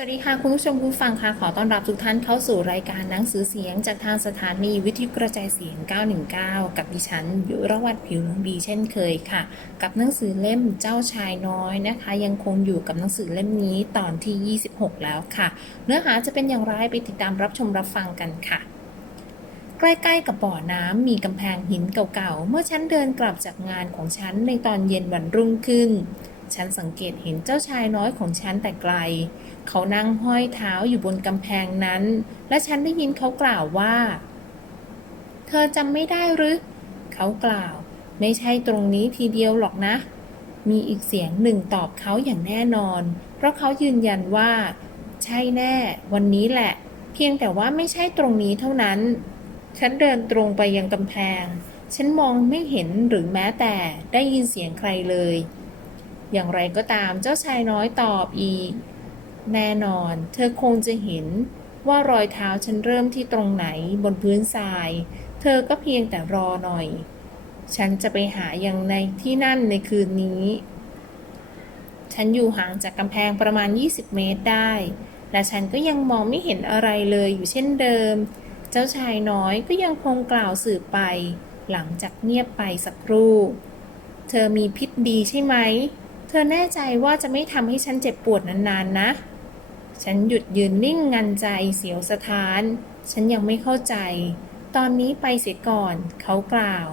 สวัสดีค่ะ คุณผู้ชมคุณฟังค่ะ ขอต้อนรับทุกท่านเข้าสู่รายการหนังสือเสียง จากทางสถานีวิทยุกระจายเสียง 919 กับดิฉันยุรวัตรผิวลงดีเช่นเคยค่ะ กับหนังสือเล่มเจ้าชายน้อยนะคะ ยังคงอยู่กับหนังสือเล่มนี้ตอนที่ 26 แล้วค่ะ เนื้อหาจะเป็นอย่างไรไปติดตามรับชมรับฟังกันค่ะใกล้ๆกับบ่อน้ำมีกำแพงหินเก่าๆ เมื่อฉันเดินกลับจากงานของฉันในตอนเย็นวันรุ่งขึ้น ฉันสังเกตเห็นเจ้าชายน้อยของฉันแต่ไกล เขานั่งห้อยเท้าอยู่บนกำแพงนั้น และฉันได้ยินเขากล่าวว่า เธอจำไม่ได้หรือ เขากล่าว ไม่ใช่ตรงนี้ทีเดียวหรอกนะ มีอีกเสียงหนึ่งตอบเขาอย่างแน่นอน เพราะเขายืนยันว่า ใช่แน่ วันนี้แหละ เพียงแต่ว่าไม่ใช่ตรงนี้เท่านั้น ฉันเดินตรงไปยังกำแพง ฉันมองไม่เห็นหรือแม้แต่ได้ยินเสียงใครเลย อย่างไรก็ตามเจ้าชายน้อยตอบอีก แน่นอน เธอคงจะเห็นว่ารอยเท้าฉันเริ่มที่ตรงไหนบนพื้นทราย เธอก็เพียงแต่รอหน่อย ฉันจะไปหาอย่างในที่นั่นในคืนนี้ ฉันอยู่ห่างจากกำแพงประมาณ 20 เมตรได้ และฉันก็ยังมองไม่เห็นอะไรเลยอยู่เช่นเดิม เจ้าชายน้อยก็ยังคงกล่าวสืบไป หลังจากเงียบไปสักครู่ เธอมีพิษดีใช่ไหม เธอแน่ใจว่าจะไม่ทำให้ฉันเจ็บปวดนานๆนะ ฉันหยุดยืนนิ่งงันใจเสียวสะท้าน ฉันยังไม่เข้าใจ ตอนนี้ไปเสียก่อน เขากล่าว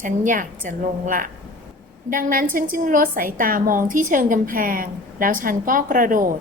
ฉันอยากจะลงละ ดังนั้นฉันจึงลดสายตามองที่เชิงกำแพง แล้วฉันก็กระโดด